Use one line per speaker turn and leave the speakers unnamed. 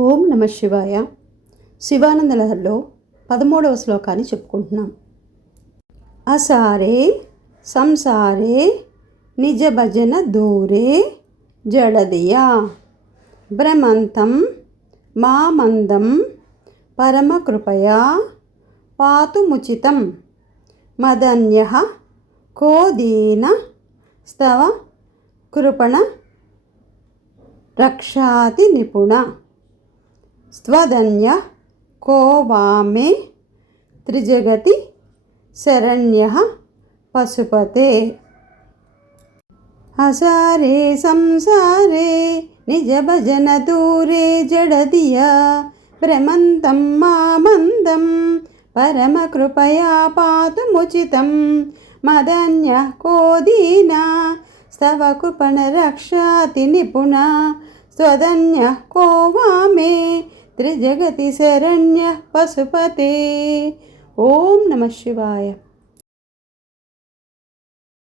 ఓం నమ శివాయ. శివానంద లహర్లో పదమూడవ శ్లోకాన్ని చెప్పుకుంటున్నాం. అసారే సంసారే నిజ భజన దూరే జడదియా. భ్రమంతం మామందం పరమకృపయా పాతుముచితం. మదన్య కోదీన స్తవ కృపణ రక్షాతి నిపుణ. స్వధన్య కో వామే త్రిజగతి శరణ్య పశుపతే హసారే సంసారే నిజ భజన దూరే జడదియా భ్రమంతం మామందం పరమకృపయా పాతుముచితం మదన్య కోదీనా స్తవ కృపణ రక్షాతి నిపుణ స్వదన్య కో వామే త్రిజగతి శరణ్య పశుపతే ఓం నమ శివాయ